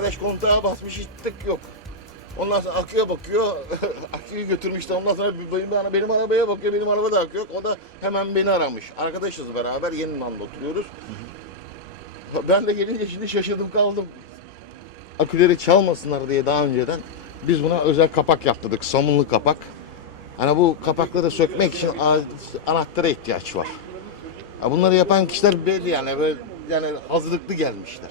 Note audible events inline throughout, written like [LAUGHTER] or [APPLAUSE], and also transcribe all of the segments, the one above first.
Arkadaş kontağa basmış hiç tık yok. Ondan sonra aküye bakıyor. [LAUGHS] Aküyü götürmüşler. Ondan sonra benim, benim, arabaya bakıyor. Benim arabada akü yok. O da hemen beni aramış. Arkadaşız beraber. Yenilman'da oturuyoruz. Ben de gelince şimdi şaşırdım kaldım. Aküleri çalmasınlar diye daha önceden biz buna özel kapak yaptırdık. Samunlu kapak. Hani bu kapakları sökmek için anahtara ihtiyaç var. Bunları yapan kişiler belli yani böyle yani hazırlıklı gelmişler.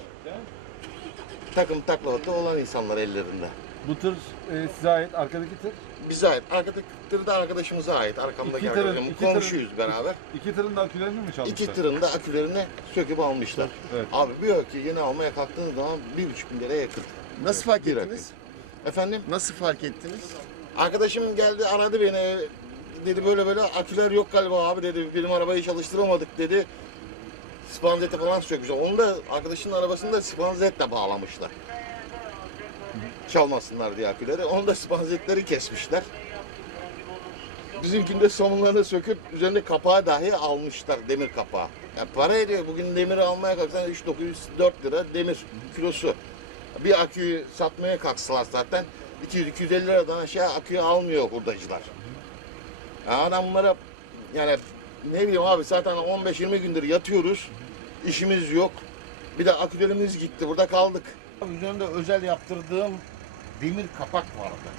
Takım taklavatı olan insanlar ellerinde. Bu tır e, size ait, arkadaki tır. Bize ait. Arkadaki tır da arkadaşımıza ait. Arkamdaki İki tırın- arkadaşım. iki tırın- Komşuyuz beraber. İki tırın da akülerini mi çalmışlar? İki tırın da akülerini söküp almışlar. Evet. Abi bir akü yeni almaya kalktığınız zaman bir buçuk bin liraya yakın. Nasıl fark Bir ettiniz? Efendim? Nasıl fark ettiniz? Arkadaşım geldi aradı beni. Dedi böyle böyle aküler yok galiba abi dedi. Benim arabayı çalıştıramadık dedi. Spanzete falan sökmüşler. Onu da arkadaşının arabasını da spanzetle bağlamışlar. Çalmasınlar diye aküleri. Onu da spanzetleri kesmişler. Bizimkinde somunlarını söküp üzerinde kapağı dahi almışlar. Demir kapağı. Yani para ediyor. Bugün demiri almaya kalksan 3904 lira demir kilosu. Bir aküyü satmaya kalksalar zaten 200-250 liradan aşağı aküyü almıyor hurdacılar. Ya adamlara yani ne bileyim abi zaten 15-20 gündür yatıyoruz. işimiz yok. Bir de akülerimiz gitti. Burada kaldık. Üzerinde özel yaptırdığım demir kapak vardı.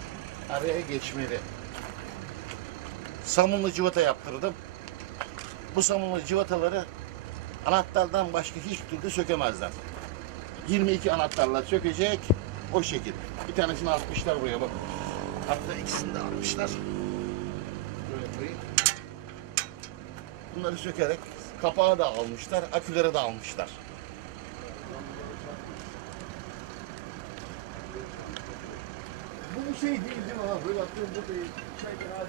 Araya geçmeli. Samunlu cıvata yaptırdım. Bu samunlu cıvataları anahtardan başka hiçbir türlü sökemezler. 22 anahtarla sökecek o şekil. Bir tanesini atmışlar buraya bak. Hatta ikisini de atmışlar. Böyle koyayım. Bunları sökerek kapağı da almışlar, aküleri de almışlar. Bu şey değil değil mi? Ha, böyle atıyorum bu değil. Çay kenarı,